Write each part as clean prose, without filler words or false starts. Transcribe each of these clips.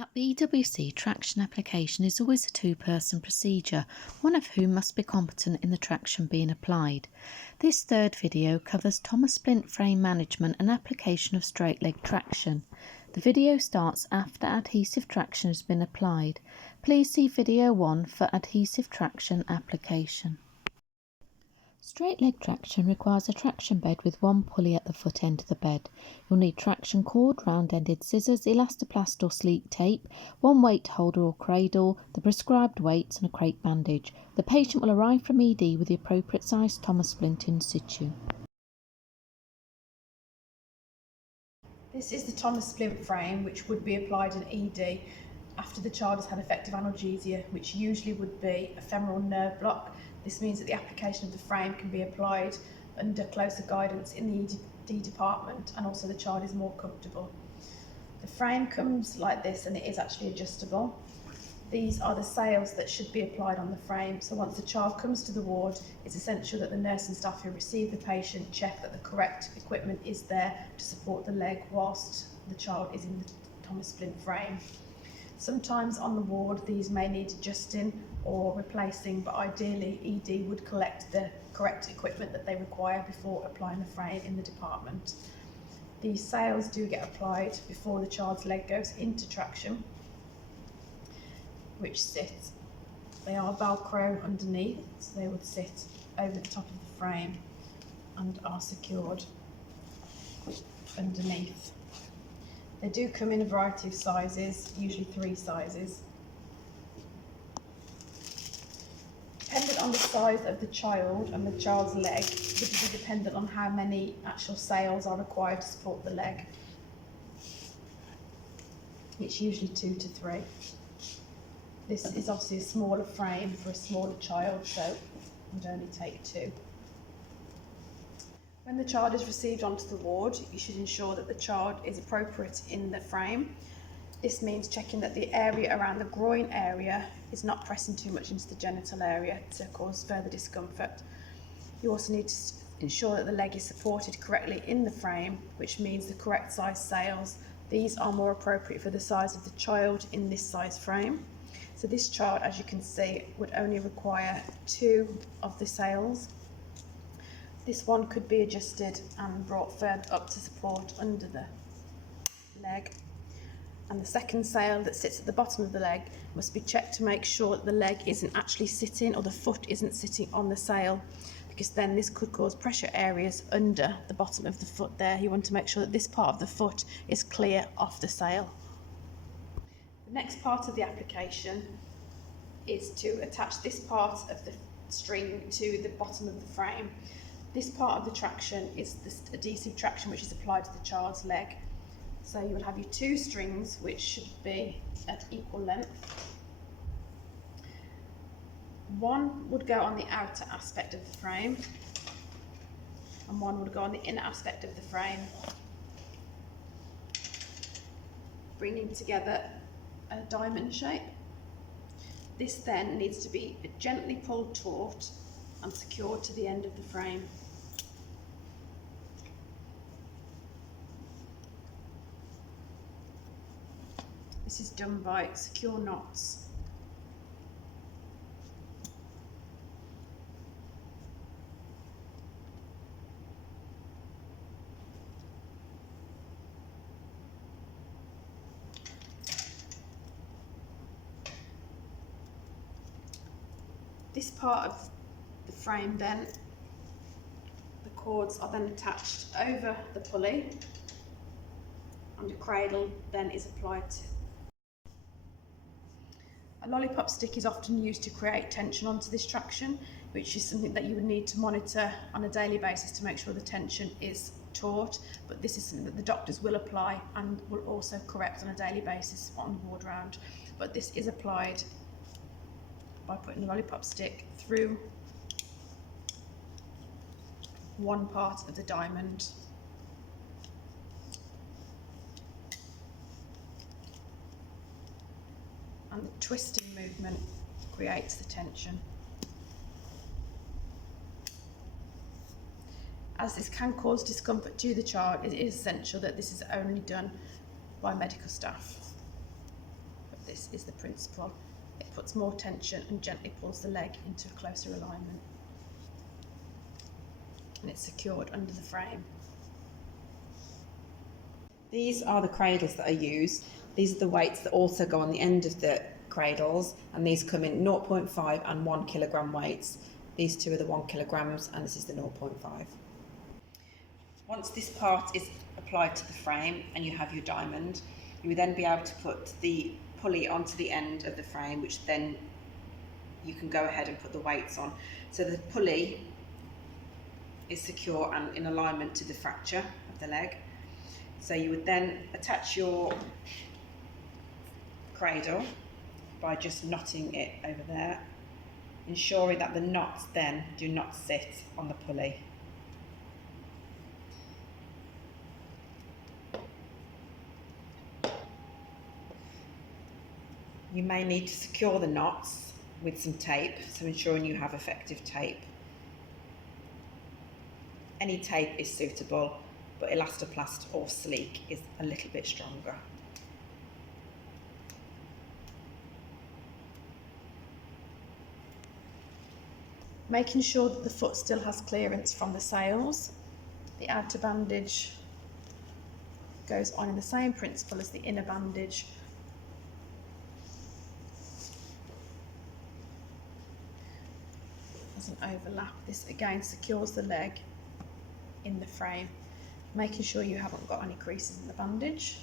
At the EWC, traction application is always a two-person procedure, one of whom must be competent in the traction being applied. This third video covers Thomas splint frame management and application of straight leg traction. The video starts after adhesive traction has been applied. Please see video 1 for adhesive traction application. Straight leg traction requires a traction bed with one pulley at the foot end of the bed. You'll need traction cord, round-ended scissors, elastoplast or sleek tape, one weight holder or cradle, the prescribed weights and a crepe bandage. The patient will arrive from ED with the appropriate size Thomas splint in situ. This is the Thomas splint frame which would be applied in ED after the child has had effective analgesia, which usually would be a femoral nerve block. This means that the application of the frame can be applied under closer guidance in the ED department, and also the child is more comfortable. The frame comes like this and it is actually adjustable. These are the sails that should be applied on the frame, so once the child comes to the ward, it's essential that the nursing staff who receive the patient check that the correct equipment is there to support the leg whilst the child is in the Thomas splint frame. Sometimes on the ward these may need adjusting or replacing, but ideally ED would collect the correct equipment that they require before applying the frame in the department. These sails do get applied before the child's leg goes into traction, which sit. They are Velcro underneath, so they would sit over the top of the frame and are secured underneath. They do come in a variety of sizes, usually 3 sizes. Dependent on the size of the child and the child's leg, this will be dependent on how many actual sails are required to support the leg. It's usually 2 to 3. This is obviously a smaller frame for a smaller child, so it would only take 2. When the child is received onto the ward, you should ensure that the child is appropriate in the frame. This means checking that the area around the groin area is not pressing too much into the genital area to cause further discomfort. You also need to ensure that the leg is supported correctly in the frame, which means the correct size sails. These are more appropriate for the size of the child in this size frame. So this child, as you can see, would only require 2 of the sails. This one could be adjusted and brought further up to support under the leg. And the second sail that sits at the bottom of the leg must be checked to make sure that the leg isn't actually sitting, or the foot isn't sitting on the sail, because then this could cause pressure areas under the bottom of the foot there. You want to make sure that this part of the foot is clear off the sail. The next part of the application is to attach this part of the string to the bottom of the frame. This part of the traction is the adhesive traction which is applied to the child's leg. So you will have your 2 strings which should be at equal length. One would go on the outer aspect of the frame and one would go on the inner aspect of the frame, bringing together a diamond shape. This then needs to be gently pulled taut and secured to the end of the frame. This is done by secure knots. This part of the frame then, the cords are then attached over the pulley and a cradle then is applied to. A lollipop stick is often used to create tension onto this traction, which is something that you would need to monitor on a daily basis to make sure the tension is taut, but this is something that the doctors will apply and will also correct on a daily basis on the ward round. But this is applied by putting the lollipop stick through one part of the diamond. And the twisting movement creates the tension. As this can cause discomfort to the child, it is essential that this is only done by medical staff. this is the principle. It puts more tension and gently pulls the leg into a closer alignment. And it's secured under the frame. These are the cradles that are used. These are the weights that also go on the end of the cradles, and these come in 0.5 and 1 kilogram weights. These two are the 1 kilograms and this is the 0.5. Once this part is applied to the frame and you have your diamond, you will then be able to put the pulley onto the end of the frame, which then you can go ahead and put the weights on. So the pulley is secure and in alignment to the fracture of the leg. So you would then attach your cradle by just knotting it over there, ensuring that the knots then do not sit on the pulley. You may need to secure the knots with some tape, so ensuring you have effective tape. Any tape is suitable, but Elastoplast or Sleek is a little bit stronger. Making sure that the foot still has clearance from the sails. The outer bandage goes on in the same principle as the inner bandage. Doesn't overlap. This again secures the leg in the frame, making sure you haven't got any creases in the bandage.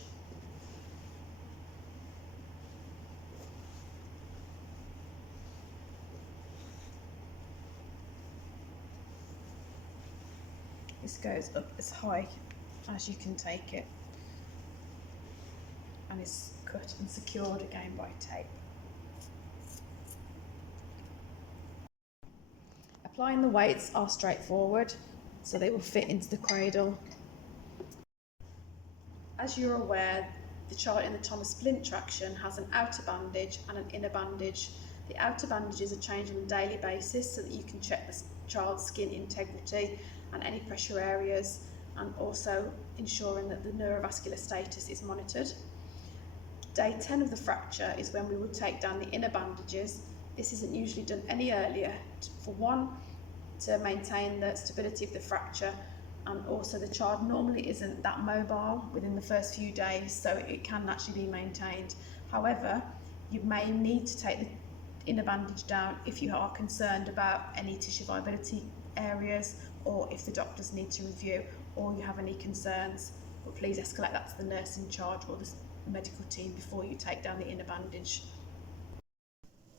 This goes up as high as you can take it and is cut and secured again by tape. Applying the weights are straightforward, so they will fit into the cradle. As you're aware, the child in the Thomas splint traction has an outer bandage and an inner bandage. The outer bandages are changed on a daily basis so that you can check the child's skin integrity and any pressure areas, and also ensuring that the neurovascular status is monitored. Day 10 of the fracture is when we would take down the inner bandages. This isn't usually done any earlier, for one, to maintain the stability of the fracture, and also the child normally isn't that mobile within the first few days, so it can actually be maintained. However, you may need to take the inner bandage down if you are concerned about any tissue viability areas, or if the doctors need to review, or you have any concerns, but please escalate that to the nurse in charge or the medical team before you take down the inner bandage.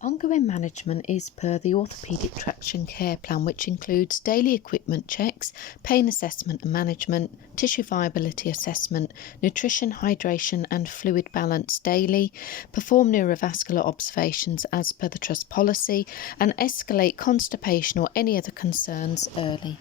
Ongoing management is per the Orthopaedic Traction Care Plan, which includes daily equipment checks, pain assessment and management, tissue viability assessment, nutrition, hydration and fluid balance daily, perform neurovascular observations as per the Trust policy, and escalate constipation or any other concerns early.